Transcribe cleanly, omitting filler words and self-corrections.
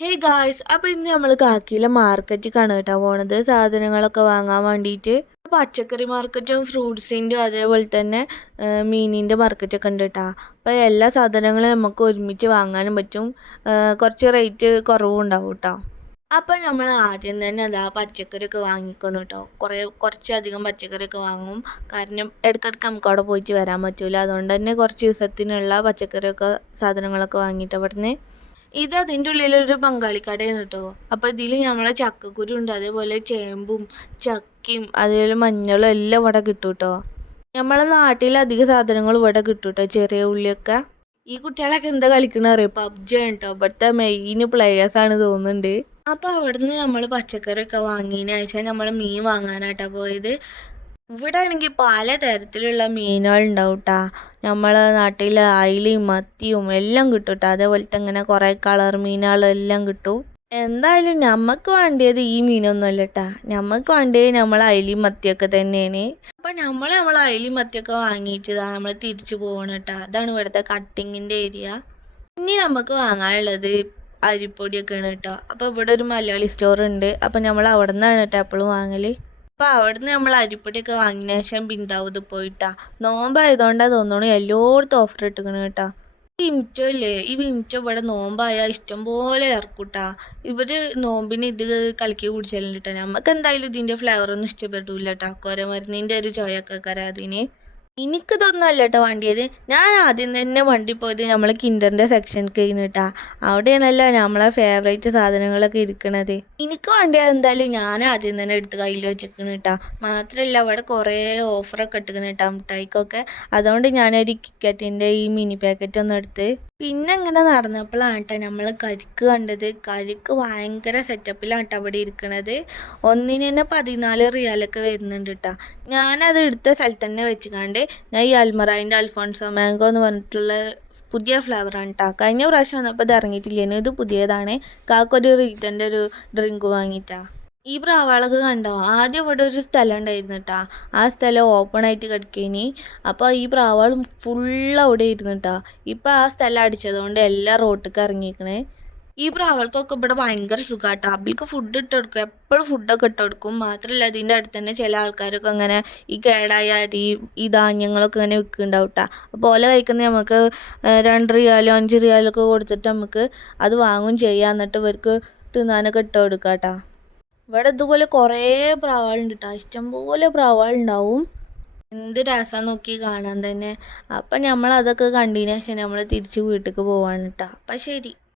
Hey guys, അപ്പോൾ ഇന്ന് നമ്മൾ കാക്കിയിലെ മാർക്കറ്റിലേക്കാണ് കേട്ടോ പോണത് സാധനങ്ങളൊക്കെ വാങ്ങാൻ വേണ്ടിയിട്ട്. പച്ചക്കറി മാർക്കറ്റും ഫ്രൂട്ട്സിൻ്റെ അതേപോലെ തന്നെ മീനിൻ്റെ മാർക്കറ്റൊക്കെ ഉണ്ട് കേട്ടോ. അപ്പോൾ എല്ലാ സാധനങ്ങളും നമുക്ക് ഒരുമിച്ച് വാങ്ങാനും പറ്റും, കുറച്ച് റേറ്റ് കുറവും ഉണ്ടാവും കേട്ടോ. അപ്പം നമ്മൾ ആദ്യം തന്നെ അതാ പച്ചക്കറിയൊക്കെ വാങ്ങിക്കണം കേട്ടോ. കുറച്ചധികം പച്ചക്കറിയൊക്കെ വാങ്ങും, കാരണം ഇടയ്ക്കിടയ്ക്ക് നമുക്ക് അവിടെ പോയിട്ട് വരാൻ പറ്റില്ല. അതുകൊണ്ട് തന്നെ കുറച്ച് ദിവസത്തിനുള്ള പച്ചക്കറിയൊക്കെ സാധനങ്ങളൊക്കെ വാങ്ങിയിട്ട് അവിടുന്ന് ഇത് അതിൻ്റെ ഉള്ളിലൊരു ബംഗാളി കടയാണ് കേട്ടോ. അപ്പോൾ ഇതിൽ നമ്മളെ ചക്കക്കുരു ഉണ്ട്, അതേപോലെ ചേമ്പും ചക്കയും അതേപോലെ മഞ്ഞളും എല്ലാം ഇവിടെ കിട്ടും കേട്ടോ. നമ്മളെ നാട്ടിൽ അധിക സാധനങ്ങൾ ഇവിടെ കിട്ടും കേട്ടോ, ചെറിയ ഉള്ളിയൊക്കെ. ഈ കുട്ടികളൊക്കെ എന്താ കളിക്കണ അറിയോ? പബ്ജി ആണ് കേട്ടോ, ഇവിടുത്തെ മെയിൻ പ്ലേയേഴ്സാണ് തോന്നുന്നുണ്ട്. അപ്പോൾ അവിടുന്ന് നമ്മൾ പച്ചക്കറിയൊക്കെ വാങ്ങിയതിന് ശേഷം നമ്മൾ മീൻ വാങ്ങാനായിട്ടാണ് പോയത്. ഇവിടെ ആണെങ്കിൽ പല തരത്തിലുള്ള മീനുകൾ ഉണ്ടാവും കേട്ടോ. നമ്മളെ നാട്ടിൽ അയിലയും മത്തിയും എല്ലാം കിട്ടും കേട്ടോ. അതേപോലത്തെ ഇങ്ങനെ കുറേ കളർ മീനുകളെല്ലാം കിട്ടും. എന്തായാലും നമുക്ക് വേണ്ടിയത് ഈ മീനൊന്നും അല്ല കേട്ടോ, നമുക്ക് വേണ്ടിയത് നമ്മൾ അയിലയും മത്തിയൊക്കെ തന്നെയാണ്. അപ്പം നമ്മൾ അയിലയും മത്തിയൊക്കെ വാങ്ങിയിട്ട് നമ്മൾ തിരിച്ചു പോകണം കേട്ടോ. അതാണ് ഇവിടുത്തെ കട്ടിങ്ങിൻ്റെ ഏരിയ. ഇനി നമുക്ക് വാങ്ങാനുള്ളത് അരിപ്പൊടിയൊക്കെയാണ് കേട്ടോ. അപ്പോൾ ഇവിടെ ഒരു മലയാളി സ്റ്റോർ ഉണ്ട്, അപ്പം നമ്മൾ അവിടെ നിന്നാണ് കേട്ടോ എപ്പോഴും വാങ്ങൽ. അപ്പോൾ അവിടുന്ന് നമ്മൾ അരിപ്പൊടിയൊക്കെ വാങ്ങിയ ശേഷം ബിന്ദാവൂത് പോയിട്ടാ. നോമ്പായതുകൊണ്ടാണ് തോന്നുന്നു എല്ലായിടത്തും ഓഫർ ഇട്ടിരിക്കണം കേട്ടോ. ഈ വിംറ്റോ ഇല്ലേ, ഈ വിംറ്റോ ഇവിടെ നോമ്പായാൽ ഇഷ്ടംപോലെ ഇറക്കൂട്ടാ. ഇവർ നോമ്പിന് ഇത് കലക്കി കുടിച്ചാലും കേട്ടോ. നമുക്ക് എന്തായാലും ഇതിൻ്റെ ഫ്ലേവറൊന്നും ഇഷ്ടപ്പെട്ടില്ല കേട്ടോ. കുരമരുന്നിൻ്റെ ഒരു ചൊയൊക്കെ അതിന്. എനിക്കിതൊന്നും അല്ല കേട്ടോ വേണ്ടിയത്. ഞാൻ ആദ്യം തന്നെ വണ്ടി പോയത് നമ്മൾ കിൻഡറിൻ്റെ സെക്ഷനിലേക്ക് കേട്ടോ. അവിടെയാണല്ലോ നമ്മളെ ഫേവറേറ്റ് സാധനങ്ങളൊക്കെ ഇരിക്കണത്. എനിക്ക് വേണ്ടിയത് എന്തായാലും ഞാൻ ആദ്യം തന്നെ എടുത്ത് കയ്യിൽ വെച്ചിരിക്കണം കേട്ടോ. മാത്രമല്ല അവിടെ കുറേ ഓഫറൊക്കെ ഇട്ടിരിക്കണം കേട്ടോ മിഠായിക്കൊക്കെ. അതുകൊണ്ട് ഞാനൊരു കിക്കറ്റിൻ്റെ ഈ മിനി പാക്കറ്റ് ഒന്ന് എടുത്ത് പിന്നെ ഇങ്ങനെ നടന്നപ്പോഴാണ് കേട്ടോ നമ്മൾ കരിക്ക് കണ്ടത്. കരിക്ക് ഭയങ്കര സെറ്റപ്പിലാണ് കേട്ടോ അവിടെ ഇരിക്കണത്. ഒന്നിന് തന്നെ 14 റിയാലൊക്കെ വരുന്നുണ്ട് കേട്ടോ. ഞാനത് എടുത്ത സ്ഥലത്ത് തന്നെ വെച്ചുകൊണ്ട് ഞാൻ ഈ അൽമറായിൻ്റെ അൽഫോൺസോ മാംഗോ എന്ന് പറഞ്ഞിട്ടുള്ള പുതിയ ഫ്ലേവറാണ് കേട്ടോ. കഴിഞ്ഞ പ്രാവശ്യം വന്നപ്പോൾ ഇത് ഇറങ്ങിയിട്ടില്ലേനു, ഇത് പുതിയതാണ്. കാക്കൊരു റീറ്റൻ്റെ ഒരു ഡ്രിങ്ക് വാങ്ങിയിട്ടാണ്. ഈ പ്രാവാളൊക്കെ കണ്ടോ, ആദ്യം ഇവിടെ ഒരു സ്ഥലം ഉണ്ടായിരുന്നു കേട്ടോ. ആ സ്ഥലം ഓപ്പൺ ആയിട്ട് കിടക്കേനി. അപ്പോൾ ഈ പ്രാവാളും ഫുള്ള് അവിടെ ഇരുന്നു കേട്ടോ. ഇപ്പം ആ സ്ഥലം അടിച്ചതുകൊണ്ട് എല്ലാം റോട്ടിലേക്ക് ഇറങ്ങിയിരിക്കണേ. ഈ പ്രാവൾക്കൊക്കെ ഇവിടെ ഭയങ്കര സുഖമാട്ടോ. അവർക്ക് ഫുഡ് ഇട്ട് കൊടുക്കും, എപ്പോഴും ഫുഡൊക്കെ ഇട്ട് കൊടുക്കും. മാത്രമല്ല ഇതിൻ്റെ അടുത്ത് തന്നെ ചില ആൾക്കാരൊക്കെ അങ്ങനെ ഈ കേടായ അരി ഈ ധാന്യങ്ങളൊക്കെ ഇങ്ങനെ വിൽക്കുന്നുണ്ടാവും കേട്ടോ. അപ്പോൾ ഓല കഴിക്കുന്നത് നമുക്ക് 2 റിയാലോ 5 റിയാലൊക്കെ കൊടുത്തിട്ട് നമുക്ക് അത് വാങ്ങും ചെയ്യാം. എന്നിട്ട് ഇവർക്ക് തിന്നാനൊക്കെ ഇട്ട് കൊടുക്കാം കേട്ടോ. ഇവിടെ ഇതുപോലെ കുറേ പ്രാവുകളുണ്ട് കേട്ടോ, ഇഷ്ടംപോലെ പ്രാവുകളുണ്ടാവും. എന്ത് രസം നോക്കി കാണാൻ തന്നെ. അപ്പം നമ്മൾ അതൊക്കെ കണ്ടതിന് ശേഷം നമ്മൾ തിരിച്ച് വീട്ടിലേക്ക് പോവാണ് കേട്ടോ. അപ്പം ശരി.